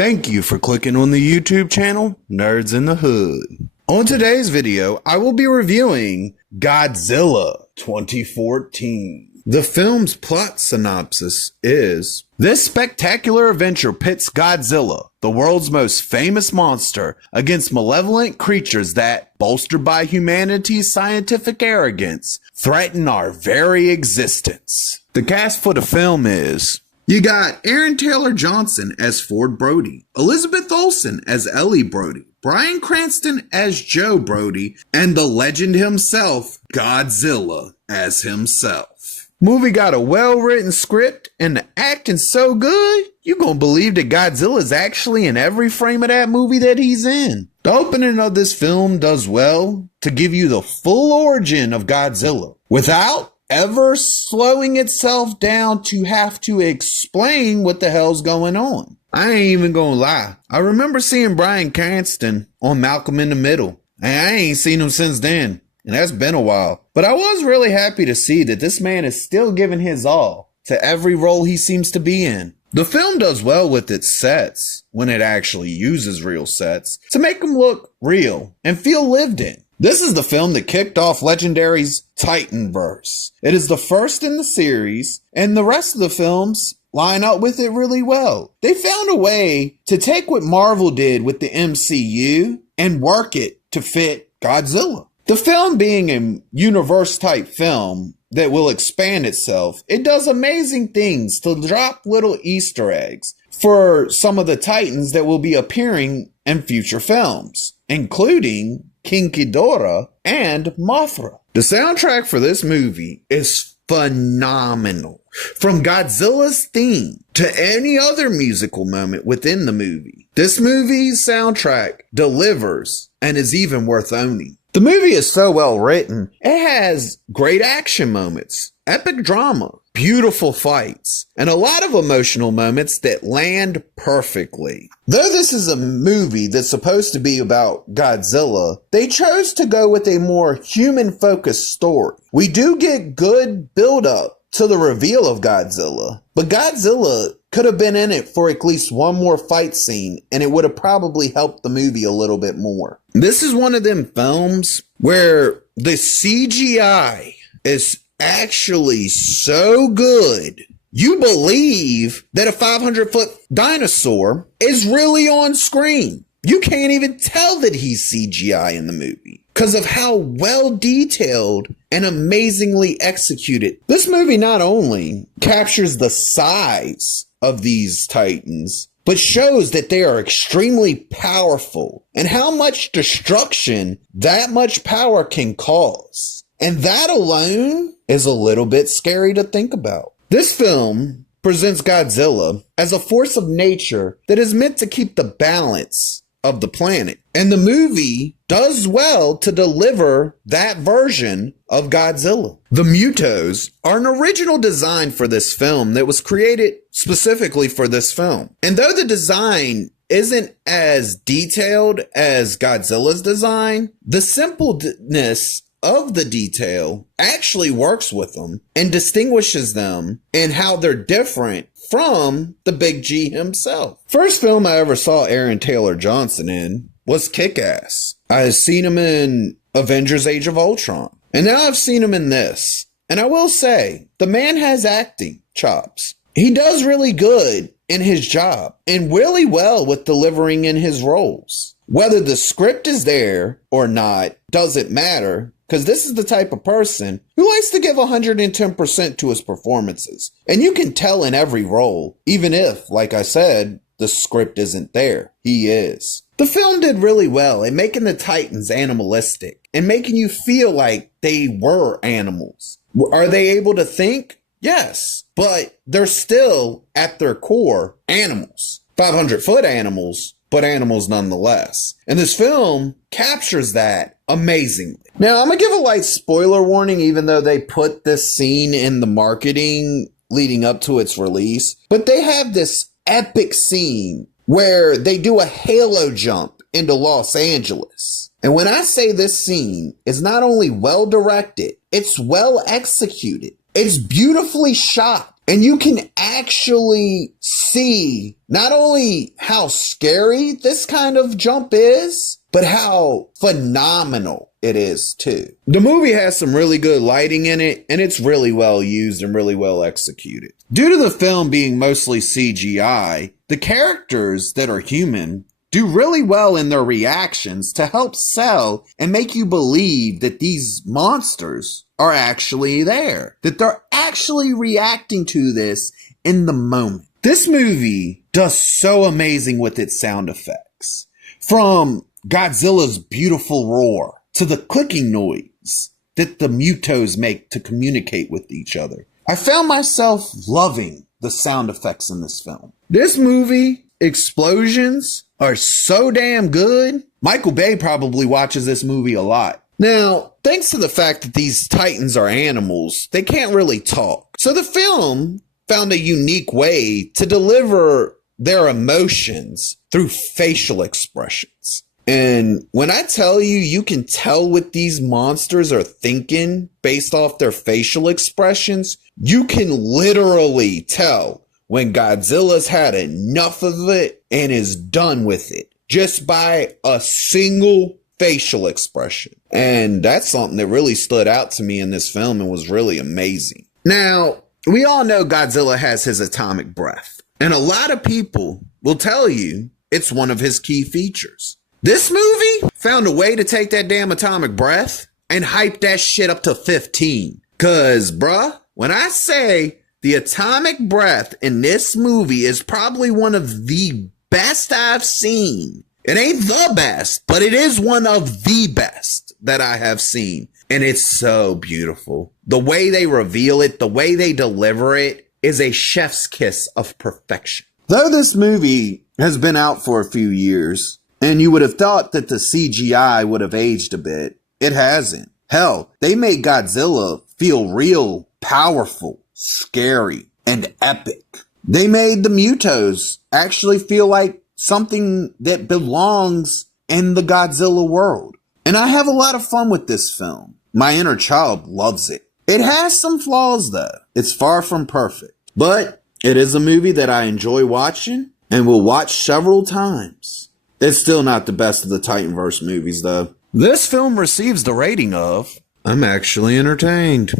Thank you for clicking on the YouTube channel, Nerds in the Hood. On today's video, I will be reviewing Godzilla 2014. The film's plot synopsis is, this spectacular adventure pits Godzilla, the world's most famous monster, against malevolent creatures that, bolstered by humanity's scientific arrogance, threaten our very existence. The cast for the film is, you got Aaron Taylor Johnson as Ford Brody, Elizabeth Olsen as Ellie Brody, Bryan Cranston as Joe Brody, and the legend himself, Godzilla, as himself. Movie got a well-written script, and the acting's so good, you gonna believe that Godzilla is actually in every frame of that movie that he's in. The opening of this film does well to give you the full origin of Godzilla, without ever slowing itself down to have to explain what the hell's going on. I ain't even gonna lie. I remember seeing Bryan Cranston on Malcolm in the Middle, and I ain't seen him since then, and that's been a while. But I was really happy to see that this man is still giving his all to every role he seems to be in. The film does well with its sets, when it actually uses real sets, to make them look real and feel lived in. This is the film that kicked off Legendary's Titanverse. It is the first in the series, and the rest of the films line up with it really well. They found a way to take what Marvel did with the MCU and work it to fit Godzilla. The film being a universe type film that will expand itself, it does amazing things to drop little Easter eggs for some of the Titans that will be appearing in future films, including King Ghidorah and Mothra. The soundtrack for this movie is phenomenal. From Godzilla's theme to any other musical moment within the movie, this movie's soundtrack delivers and is even worth owning. The movie is so well written, it has great action moments, epic drama, beautiful fights, and a lot of emotional moments that land perfectly. Though this is a movie that's supposed to be about Godzilla, they chose to go with a more human-focused story. We do get good build-up to the reveal of Godzilla, but Godzilla could have been in it for at least one more fight scene, and it would have probably helped the movie a little bit more. This is one of them films where the CGI is actually so good, you believe that a 500-foot dinosaur is really on screen. You can't even tell that he's CGI in the movie because of how well detailed and amazingly executed. This movie not only captures the size of these Titans, but shows that they are extremely powerful and how much destruction that much power can cause. And that alone is a little bit scary to think about. This film presents Godzilla as a force of nature that is meant to keep the balance of the planet. And the movie does well to deliver that version of Godzilla. The Mutos are an original design for this film that was created specifically for this film. And though the design isn't as detailed as Godzilla's design, the simpleness of the detail actually works with them and distinguishes them in how they're different from the Big G himself. First film I ever saw Aaron Taylor Johnson in was Kick-Ass. I had seen him in Avengers Age of Ultron, and now I've seen him in this. And I will say, the man has acting chops. He does really good in his job and really well with delivering in his roles. Whether the script is there or not doesn't matter, because this is the type of person who likes to give 110% to his performances. And you can tell in every role, even if, like I said, the script isn't there. He is. The film did really well in making the Titans animalistic and making you feel like they were animals. Are they able to think? Yes. But they're still, at their core, animals. 500-foot animals, but animals nonetheless. And this film captures that amazingly. Now, I'm going to give a light spoiler warning, even though they put this scene in the marketing leading up to its release. But they have this epic scene where they do a halo jump into Los Angeles. And when I say this scene is not only well directed, it's well executed. It's beautifully shot. And you can actually see not only how scary this kind of jump is, but how phenomenal it is too. The movie has some really good lighting in it, and it's really well used and really well executed. Due to the film being mostly CGI, the characters that are human do really well in their reactions to help sell and make you believe that these monsters are actually there, that they're actually reacting to this in the moment. This movie does so amazing with its sound effects. From Godzilla's beautiful roar to the clicking noise that the mutos make to communicate with each other. I found myself loving the sound effects in this film. This movie, explosions are so damn good. Michael Bay probably watches this movie a lot. Now, thanks to the fact that these titans are animals, they can't really talk. So the film found a unique way to deliver their emotions through facial expressions. And when I tell you, you can tell what these monsters are thinking based off their facial expressions, you can literally tell when Godzilla's had enough of it and is done with it just by a single facial expression. And that's something that really stood out to me in this film and was really amazing. Now, we all know Godzilla has his atomic breath, and a lot of people will tell you it's one of his key features. This movie found a way to take that damn atomic breath and hype that shit up to 15. Cause bruh, when I say the atomic breath in this movie is probably one of the best I've seen. It ain't the best, but it is one of the best that I have seen. And it's so beautiful. The way they reveal it, the way they deliver it is a chef's kiss of perfection. Though this movie has been out for a few years, and you would have thought that the CGI would have aged a bit, it hasn't. Hell, they made Godzilla feel real, powerful, scary, and epic. They made the mutos actually feel like something that belongs in the Godzilla world. And I have a lot of fun with this film. My inner child loves it. It has some flaws though. It's far from perfect. But it is a movie that I enjoy watching and will watch several times. It's still not the best of the Titanverse movies though. This film receives the rating of, I'm actually entertained.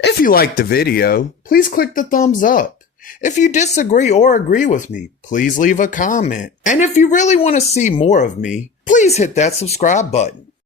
If you liked the video, please click the thumbs up. If you disagree or agree with me, please leave a comment. And if you really want to see more of me, please hit that subscribe button.